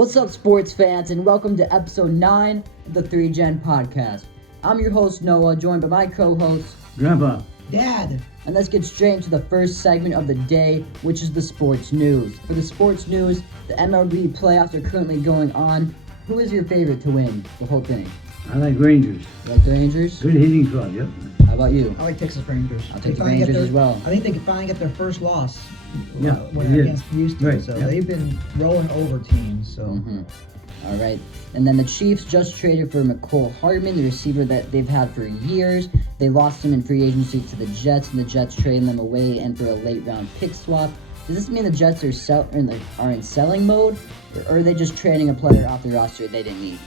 What's up, sports fans, and welcome to episode 9 of the 3Gen podcast. I'm your host, Noah, joined by my co-hosts, Grandpa. Dad. and let's get straight into the first segment of the day, which is the sports news. For the sports news, the MLB playoffs are currently going on. Who is your favorite to win the whole thing? I like Rangers. You like the Rangers? Good hitting club, yep. How about you? I like Texas Rangers. I'll They take the finally get Rangers their- as well. I think they could finally get their first loss Yeah, when they did. against Houston. Right, So yeah. they've been rolling over teams. So All right. And then the Chiefs just traded for McCole Hardman, the receiver that they've had for years. They lost him in free agency to the Jets, and the Jets traded them away and for a late round pick swap. Does this mean the Jets are in selling mode, or are they just trading a player off the roster they didn't need?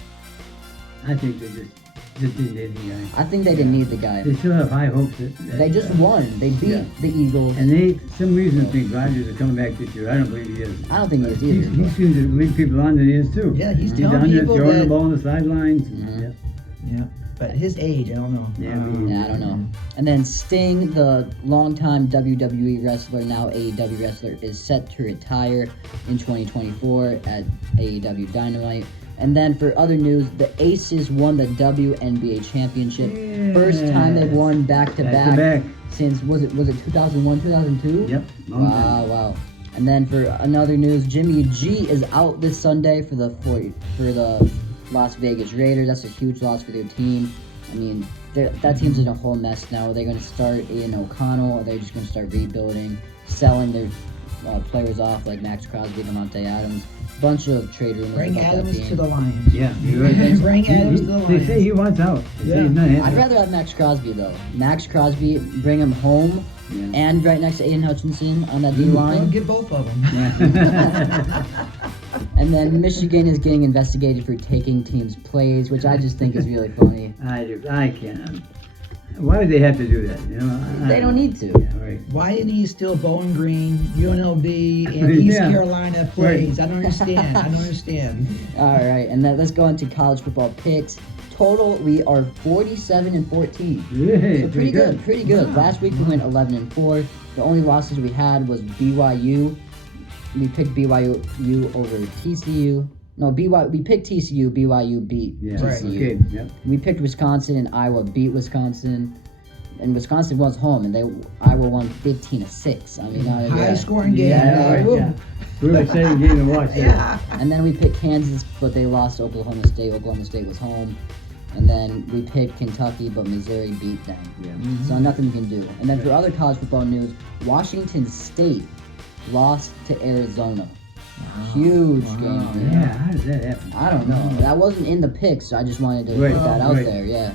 I think they just didn't need the guy. I think they didn't need the guy. They still have high hopes that They just won. They beat Yeah. the Eagles. And they, some reason, think Rodgers is coming back this year. I don't believe he is. I don't think he is He either. seems to lead people on that he is too. Yeah, he's He's telling down there people throwing the that- ball on the sidelines. Mhm. yeah, but his age, I don't know. Yeah, me Yeah, I don't know. And then Sting, the longtime WWE wrestler, now AEW wrestler, is set to retire in 2024 at AEW Dynamite. And then for other news, the Aces won the WNBA championship. First time they've won back to back Back. since was it 2001, 2002? Yep. Long time. Wow. And then for another news, Jimmy G is out this Sunday for the Las Vegas Raiders. That's a huge loss for their team. I mean, that team's in a whole mess now. Are they going to start Aiden O'Connell? Are they just going to start rebuilding, selling their players off like Max Crosby, Davante Adams? Bunch of trade rumors Bring about Adams that team. to the Lions. Yeah, you're right. Bring Adams to the They say Lions. he wants out. They say Yeah. he's not happy. I'd rather have Max Crosby though. Max Crosby, bring him home, Yeah. and right next to Aiden Hutchinson on that D Well, line. get both of them. Yeah. And then Michigan is getting investigated for taking teams' plays, which I just think is really funny. I can't. Why would they have to do that? You know, They don't need to. Yeah, right. Why didn't he steal Bowling Green, UNLV, and East Yeah. Carolina plays? I don't understand. I don't understand. All right, and then let's go into college football picks. Total, we are 47-14. Hey, So pretty good, pretty good. Wow. Last week we went 11-4. The only losses we had was BYU. We picked BYU over TCU. No, we picked TCU. BYU beat Yeah. Right. TCU. Okay. Yep. We picked Wisconsin, and Iowa beat Wisconsin. And Wisconsin was home, and Iowa won 15-6. I mean, not a High good. scoring game. Yeah, right, Woo. yeah. Really exciting game to watch. Yeah. And then we picked Kansas, but they lost to Oklahoma State. Oklahoma State was home. And then we picked Kentucky, but Missouri beat them. Yeah. So nothing we can do. And then for other college football news, Washington State lost to Arizona. Huge game. Yeah. How does that happen? I don't know. That wasn't in the picks, so I just wanted to Right, put that out right. there. Yeah.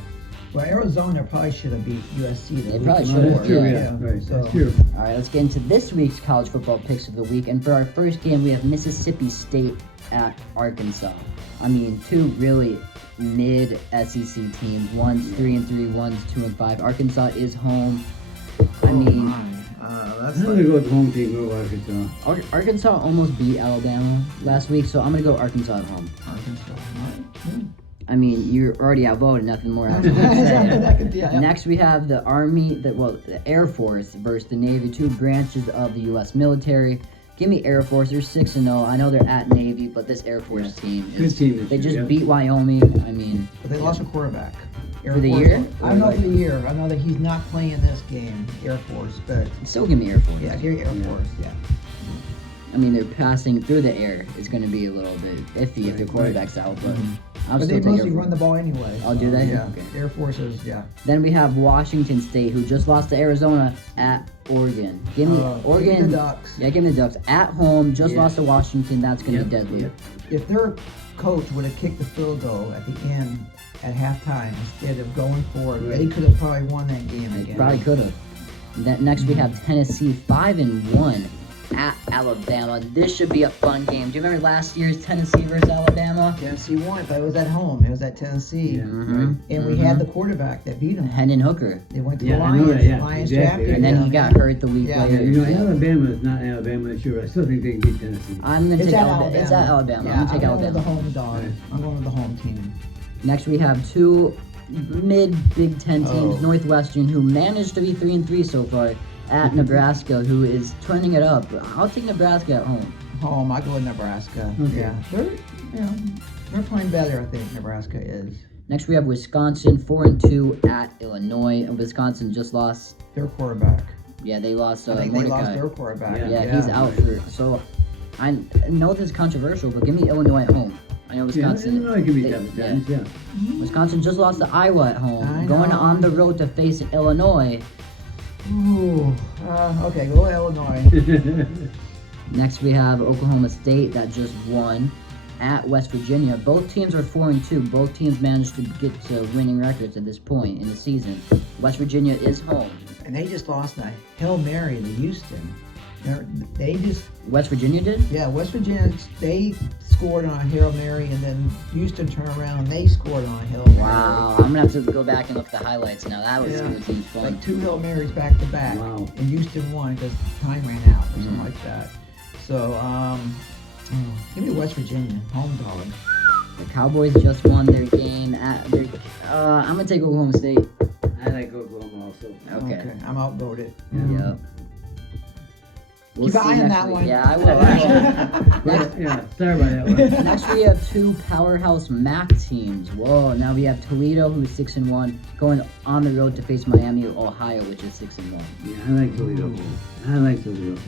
Well, Arizona probably should have beat USC. the They week probably before. should have, That's true. yeah. Yeah. Right. So- That's true. All right, let's get into this week's college football picks of the week. And for our first game, we have Mississippi State at Arkansas. I mean, two really mid SEC teams. One's 3-3, one's 2-5. Arkansas is home. I mean, That's I'm gonna go with the home team. Go Arkansas. Arkansas almost beat Alabama last week, so I'm gonna go Arkansas at home. I mean, you're already outvoted. Nothing more else to say. Yeah. Next, we have the the Air Force versus the Navy, two branches of the U.S. military. Give me Air Force. They're 6-0. I know they're at Navy, but this Air Force team Good team this They year, just yeah. beat Wyoming. I mean, But they lost a quarterback. Air For the Force- year? I don't know for the year. I know that he's not playing this game, Air Force, but still give me Air Force. yeah, give me Air Yeah. Force. Yeah. I mean, they're passing through the air. It's going to be a little bit iffy if Right, your quarterback's out, but I'll But still they take Air mostly Force. run the ball anyway. Oh, do they? Yeah. Okay. Air Force is, yeah. Then we have Washington State, who just lost to Arizona at Oregon. Give me Oregon. Give me the Ducks. Yeah, give me the Ducks at home. Just Yeah. lost to Washington. That's going to be Yep, deadly. yep. If their coach would have kicked the field goal at the end at halftime instead of going for it, Right. they could have probably won that game They again. probably could have. Next, we have Tennessee 5-1 at Alabama. This should be a fun game. Do you remember last year's Tennessee versus Alabama? Tennessee won, but it was at home. It was at Tennessee. Yeah. Mhm. And we had the quarterback that beat him. Hendon Hooker. They went to Yeah, the I know Lions. that, yeah, Lions exactly. drafted And then him. he got hurt the week Yeah. later. You know, Alabama is not Alabama this year. I still think they can beat Tennessee. I'm going to It's take at Alabama. Alabama. It's at Alabama. Yeah, I'm going to take going with the Alabama. home dog. Right. I'm going with the home team. Next, we have two mid-Big Ten teams, Oh. Northwestern, who managed to be 3-3 so far, at Nebraska, who is turning it up. I'll take Nebraska at home. home. I go with Nebraska. Okay. Yeah, they're playing better. I think Nebraska is. Next, we have Wisconsin 4-2 at Illinois, and Wisconsin just lost. Their quarterback. Yeah, they lost. I think they Mordecai. lost their quarterback. Yeah, he's out for. So, I know this is controversial, but give me Illinois at home. I know Wisconsin. Yeah, Illinois can be they- done with that. Yeah. Wisconsin just lost to Iowa at home, I going know. on the road to face Illinois. Ooh. Okay, go Illinois. Next, we have Oklahoma State that just won at West Virginia. Both teams are 4-2. Both teams managed to get to winning records at this point in the season. West Virginia is home. And they just lost a Hail Mary to Houston. They just, West Virginia did? yeah, West Virginia, they scored on a Hail Mary, and then Houston turned around and they scored on a Hail Mary. Wow, I'm gonna have to go back and look at the highlights now. That was Yeah. seems fun. Like 2 Hail Marys back to back. Wow. And Houston won because time ran out or something like that. So, give me West Virginia, home dog. The Cowboys just won their game at their. I'm gonna take Oklahoma State. I like Oklahoma also. Okay. I'm outvoted. Yep. We'll Keep see eyeing next that week. one. Yeah, I will. Yeah, sorry about that one. Next, we have 2 powerhouse MAC teams. Whoa! Now we have Toledo, who's 6-1, going on the road to face Miami, Ohio, which is 6-1. Yeah, I like Toledo. I like Toledo.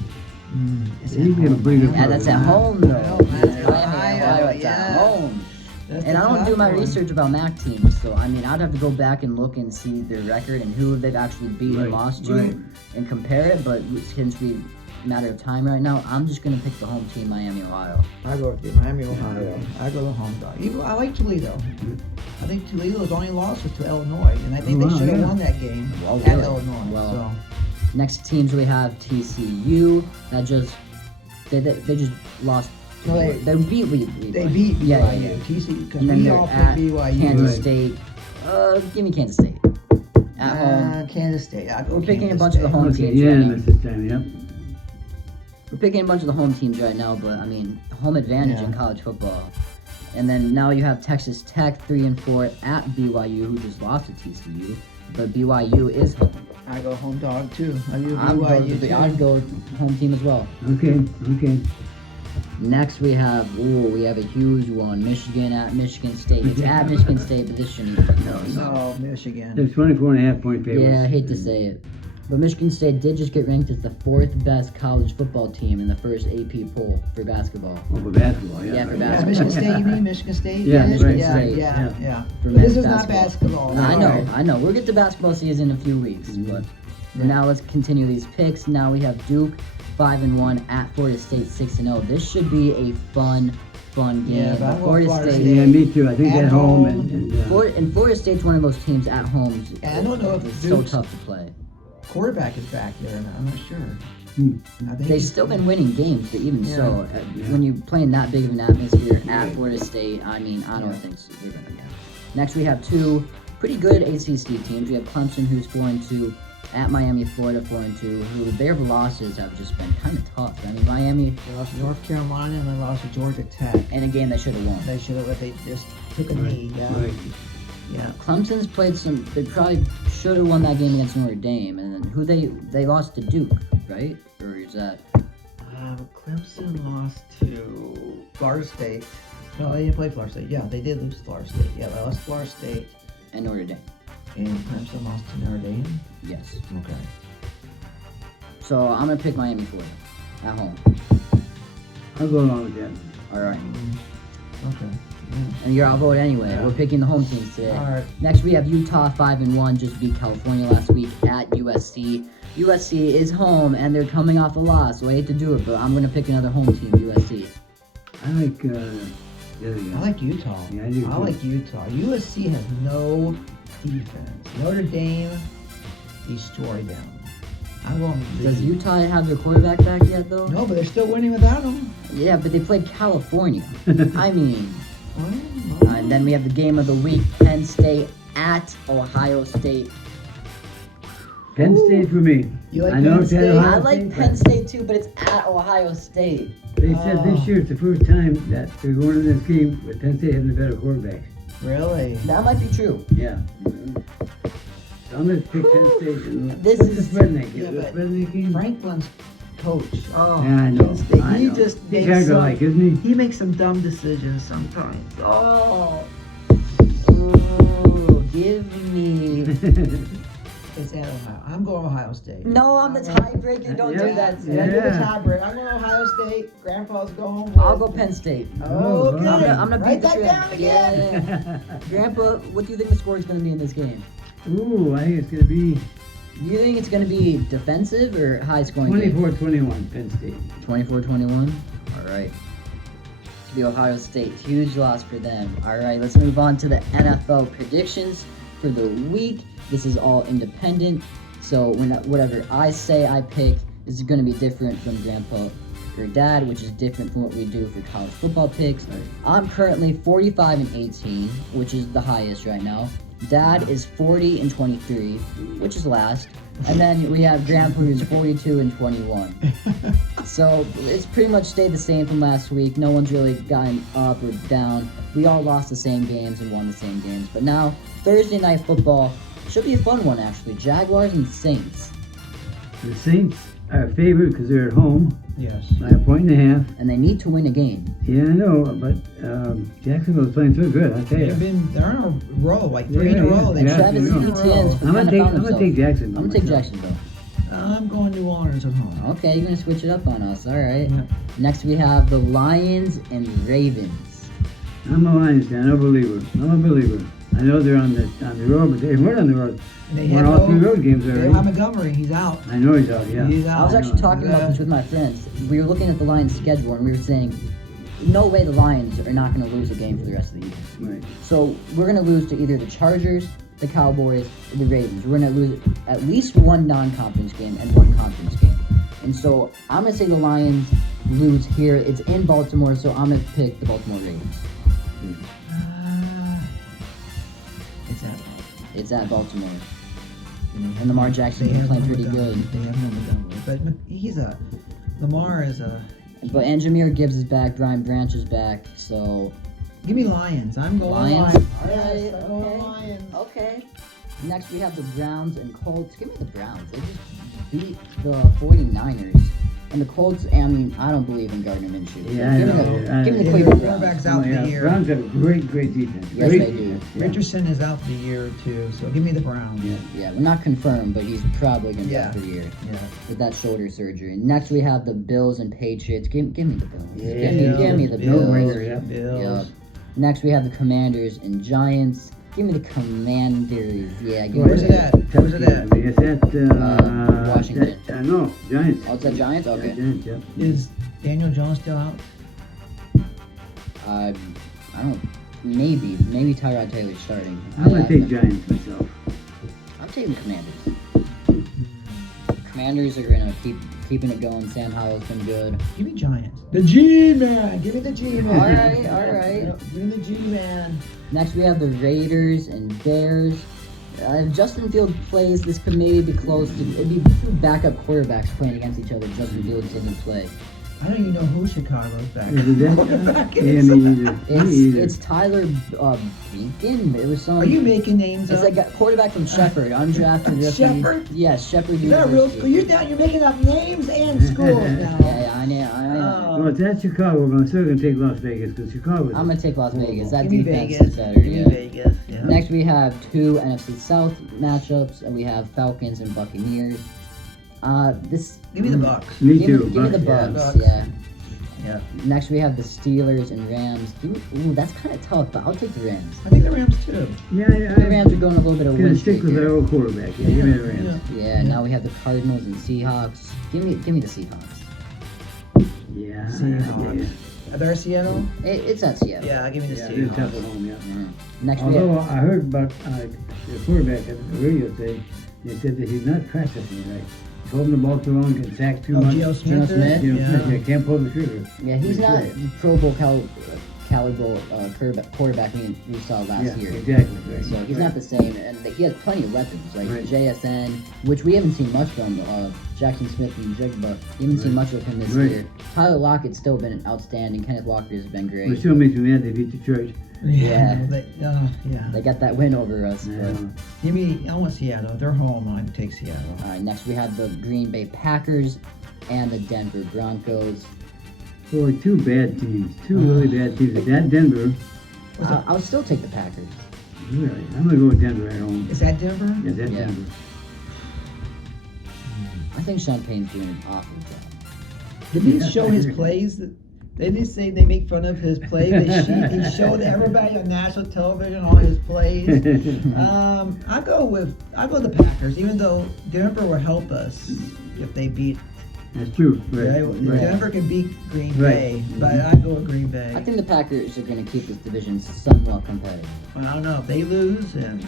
It's You can have a pretty good Yeah, that's at home though. Well, man, It's Miami, Ohio, it's yeah. at home. That's And a I don't do tough my one. research about MAC teams, so I mean, I'd have to go back and look and see their record and who they've actually beat and Right, lost to, right. and compare it. But since we matter of time right now, I'm just gonna pick the home team, Miami, Ohio. I go with you, Miami, Ohio. I go to home dog. Even I like Toledo. I think Toledo's only loss was to Illinois, and I think Oh, they wow, should have yeah. won that game Well, at really? Illinois. Well, Next teams we have TCU that just they just lost. No, They beat so they beat BYU. Yeah, yeah, yeah. TCU, because And then we they're all at picked BYU. Kansas Right. State. Give me Kansas State at home. Kansas State. I go We're picking a Kansas bunch of the State. home Okay, teams yeah, right now. this time, yep. We're picking a bunch of the home teams right now, but I mean, home advantage in Yeah. college football. And then now you have Texas Tech 3-4 at BYU, who just lost to TCU, but BYU is home. I go home dog too. I do I'd BYU too. go home team as well. Okay, okay. Next we have a huge one, Michigan at Michigan State. It's at Michigan State, but this shouldn't even be close. No, Michigan. There's 24.5 point favorites. Yeah, I hate to say it. But Michigan State did just get ranked as the 4th best college football team in the first AP poll for basketball. Oh, for basketball, yeah. Yeah, for right. Yeah, basketball. Michigan State, you mean Michigan State? Yeah, Michigan yeah, State, yeah, yeah. yeah. For But this men's is not basketball. I know. We'll get to basketball season in a few weeks, but now let's continue these picks. Now we have Duke 5-1 at Florida State 6-0. This should be a fun game. Yeah, but I want Florida Florida State. State. Yeah, me too. I think At at home home. and Florida State's one of those teams at home. And I don't know if it's so Duke's- tough to play. Quarterback is back there, and I'm not sure. Hmm. I think They've he's- still been winning games, but even Yeah. so, when you play in that big of an atmosphere at Florida State, I mean, I don't Yeah. think so. They're gonna get. Next, we have 2 pretty good ACC teams. We have Clemson, who's 4-2, at Miami, Florida, 4-2. Who their losses have just been kind of tough. I mean, Miami They lost to North Carolina and they lost to Georgia Tech. in a game they should have won. They should have, but they just took a knee. Yeah. Right. Yeah. Clemson's played some. They probably should have won that game against Notre Dame, and then who they lost to Duke, right? Or is that? Clemson lost to Florida State. No, they didn't play Florida State. Yeah, they did lose to Florida State. Yeah, they lost to Florida State. And Notre Dame. And Clemson lost to Notre Dame. Yes. Okay. So I'm gonna pick Miami, Florida, at home. I'll go along with that. All right. Okay. Yeah. And you're outvoted anyway. Yeah. We're picking the home teams today. All right. Next, we have Utah 5-1, just beat California last week at USC. USC is home, and they're coming off a loss, so I hate to do it, but I'm going to pick another home team, USC. I like the other guy. I like Utah. Yeah, I do too. like Utah. USC has no defense. Notre Dame destroyed them. I'm going with Does the- Utah have their quarterback back yet, though? No, but they're still winning without him. Yeah, but they played California. I mean, Well, and then we have the game of the week, Penn State at Ohio State. Penn State for me. You like I know Penn it's at State? Ohio I like State, Penn but State too, but it's at Ohio State. They said Oh. this year it's the first time that they're going to this game with Penn State having the better quarterback. really? That might be true. Yeah. So I'm going to pick Penn State. And This what's the is- spread in that game? Yeah, The but spread in that game? Franklin's coach. Oh, Yeah, I know. Penn State. I He know. just He's makes hard to some, like, isn't he? he makes some dumb decisions sometimes. Oh, Ooh, give me. it's at Ohio. I'm going Ohio State. No, I'm the tiebreaker. Don't do Yeah. that. Yeah, you're the Yeah. tiebreaker. I'm going Ohio State. Grandpa's going with. I'll go Penn State. Okay. I'm gonna Write beat the that trend. down again. Yeah. Grandpa, what do you think the score is going to be in this game? Ooh, I think it's going to be Do you think it's going to be defensive or high scoring? 24-21 Penn State. 24-21. All right. To the Ohio State, huge loss for them. All right, let's move on to the NFL predictions for the week. This is all independent, so whatever I say I pick is going to be different from Grandpa or Dad, which is different from what we do for college football picks. I'm currently 45-18, which is the highest right now. Dad is 40-23, which is last. And then we have Grandpa who's 42-21. So it's pretty much stayed the same from last week. No one's really gotten up or down. We all lost the same games and won the same games. But now, Thursday night football should be a fun one, actually. Jaguars and Saints. The Saints are favored because they're at home Yes. by a point and a half. And they need to win a game. Yeah, I know, but Jacksonville's playing so good, I'll tell you. They're on a roll, like three in a Yeah, row. They yeah, Travis yeah. Etienne's I'm kind gonna of take, found I'm gonna take himself. Jacksonville. I'm going to take myself. Jacksonville. I'm going New Orleans at home. Okay, you're going to switch it up on us. All right. Yeah. Next, we have the Lions and Ravens. I'm a Lions fan. I'm a believer. I know they're on the road, but they weren't on the road. And they Won have all 3 road games Dave already. Montgomery, he's out. I know he's out, yeah. He's I out. was actually talking about this with my friends. We were looking at the Lions' schedule, and we were saying, no way the Lions are not going to lose a game for the rest of the year. Right. So we're going to lose to either the Chargers, the Cowboys, or the Ravens. We're going to lose at least one non-conference game and one conference game. And so I'm going to say the Lions lose here. It's in Baltimore, so I'm going to pick the Baltimore Ravens. It's at. It's at Baltimore. And Lamar Jackson's They been have playing no pretty Montgomery. good. They have no Montgomery, but Lamar is a. But and Jameer Gibbs is back, Brian Branch is back, so Give me Lions. I'm going Lions? Lions. Alright, Yes, I'm going okay. Lions. okay. Next we have the Browns and Colts. Give me the Browns. They just beat the 49ers. And the Colts, I mean, I don't believe in Gardner Minshew. So Yeah, I give me know. give me the Yeah, Cleveland quarterback's Browns. out for yeah. the year. Browns have a great defense. Yes, Great they do. defense, yeah. Richardson is out for the year too, so give me the Browns. Yeah. Yeah, we're not confirmed, but he's probably going to be Yeah. out for the year Yeah. with that shoulder surgery. Next we have the Bills and Patriots. Give me the Bills. Yeah, give me the Bills. Bills. No-brainer, yeah. Bills. Yeah. Next we have the Commanders and Giants. Give me the Commanders. Yeah, give me Where's the it at? Where's it at? It's at Washington. No, Giants. Oh, it's at Giants? Yeah, Okay. Giants, yeah. Is Daniel Jones still out? I don't. Maybe Tyrod Taylor's starting. I'm gonna take Giants myself. I'm taking the Commanders. Commanders are gonna keeping it going. Sam Howell's been good. Give me Giants. The G-Man. Give me the G-Man. All right. Give me the G-Man. Next we have the Raiders and Bears. If Justin Fields plays, this could maybe be close. It'd be two backup quarterbacks playing against each other. Justin Fields doesn't play. I don't even know who Chicago's back. Is it that? Back Yeah, is. me either. Me either. It's Tyler Beacon. It was some. Are you making names It's up? like a quarterback from Shepherd, undrafted rookie. Shepherd? Yes, Shepherd Is that a real school? University. You're making up names and schools now. Yeah, I know. Well, it's at Chicago, but I'm still gonna take Las Vegas because Chicago. I'm gonna take Las Vegas. That Give me defense Vegas. is better. Give me Yeah. Vegas. Yeah. Next we have two NFC South matchups, and we have Falcons and Buccaneers. This Give me the Bucks. Me give too. me the Bucks, Bucks. Bucks. Yeah. Yeah. Next we have the Steelers and Rams. Ooh, that's kind of tough, but I'll take the Rams. I think the Rams too. Yeah, The Rams are going a little bit of Gonna win stick streak with our here. old quarterback. Yeah, give me the Rams. Yeah. Now we have the Cardinals and Seahawks. Give me the Seahawks. Yeah. Seahawks. They're Seattle? It's at Seattle. Yeah, give me the Yeah, they're tough Seahawks. at home. Yeah. Mhm. Next we Although have I heard about the quarterback on the radio today, they said that he's not practicing right. He's holding the ball too long, getting sacked too Oh, much. Geno Smith? Geno Smith? You know, Yeah. yeah, can't pull the trigger. yeah, he's Pretty not sure. Pro Bowl caliber quarterback we saw last Yeah, year. exactly. Right. So he's right. not the same, and he has plenty of weapons like Right. JSN, which we haven't seen much from. Jackson Smith and Jigba, you haven't seen Right. much of him this Right. year. Tyler Lockett's still been outstanding. Kenneth Walker has been But it great. still makes me mad they beat Detroit. Yeah. Yeah. They got that win over us. Yeah. But, Give me, I want Seattle. If they're home, I'd take Seattle. all right, next we have the Green Bay Packers. and the Denver Broncos. Boy, two bad teams. Two really bad teams. That Denver. I'll still take the Packers. Really? I'm going to go with Denver at home. Is that Denver? Yeah, that's Yeah. Denver. I think Sean Payne's doing an awful job. Did he show his plays? They didn't say they make fun of his plays. He showed everybody on national television all his plays. I go with the Packers, even though Denver will help us if they beat. That's true. Right? Right. Denver can beat Green Right. Bay, but I go with Green Bay. I think the Packers are going to keep this division somewhat competitive. But I don't know if they lose and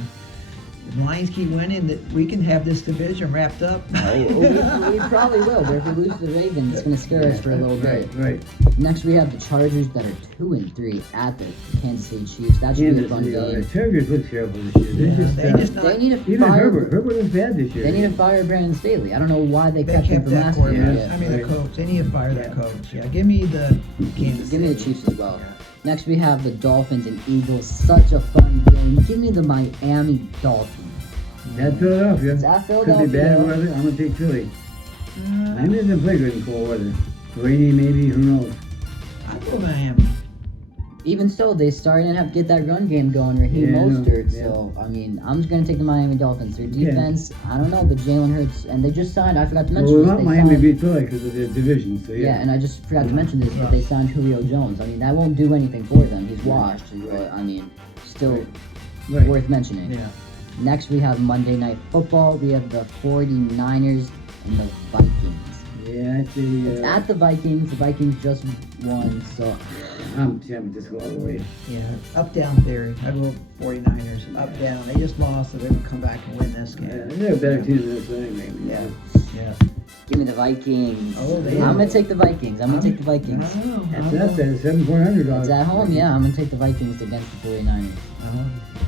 the Lions keep winning, that we can have this division wrapped up. we probably will, but if we lose to the Ravens, it's going to scare us for a little bit. Right. Next, we have the Chargers that are 2-3 at the Kansas City Chiefs. That should be a fun The game. Chargers look terrible this year. Yeah, They're just, not. They need to even fire. Herbert was bad this year. They need to fire Brandon Staley. I don't know why they They kept him kept from that last year. quarterback. Yeah. I mean, the Right. coach. They need to fire that Yeah. coach. Yeah, give me the Kansas Give me the City. Chiefs as well. Next, we have the Dolphins and Eagles. Such a fun game. Give me the Miami Dolphins. At Philadelphia. It's at Could be bad Philadelphia. weather. I'm going to take Philly. Uh, Miami doesn't play good in cold weather. Rainy, maybe. Who knows? I go Miami. Even so, they started to have to get that run game going. Raheem Yeah, I know. Mostert. Yeah. So, I mean, I'm just going to take the Miami Dolphins. Their defense, I don't know, but Jalen Hurts. And they just signed, I forgot to mention Well, this. not They Miami signed, beat Philly because of their division. So yeah, and I just forgot to mention this, Yeah. but they signed Julio Jones. I mean, that won't do anything for them. He's washed. Right. But, I mean, still Right. worth mentioning. Yeah. Next, we have Monday Night Football. We have the 49ers and the Vikings. Yeah, I say. It's at the Vikings. The Vikings just won, so I'm just go all the way. Yeah. Up down theory. I go 49ers. Up down. They just lost, so they're gonna come back and win this game. They're a better team than us anyway. Yeah. Yeah. give me the Vikings. Oh, they I'm are. gonna take the Vikings. I'm gonna take the I Vikings. don't know. That's that then, 7,400 It's at home, yeah. I'm gonna take the Vikings against the 49ers.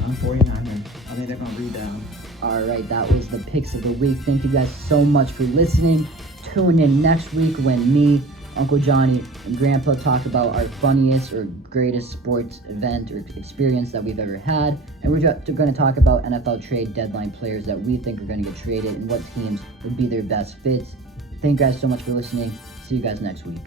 I'm 49ers. I think they're gonna rebound. All right, that was the picks of the week. Thank you guys so much for listening. Tune in next week when me, Uncle Johnny, and Grandpa talk about our funniest or greatest sports event or experience that we've ever had. And we're going to talk about NFL trade deadline players that we think are going to get traded and what teams would be their best fits. Thank you guys so much for listening. See you guys next week.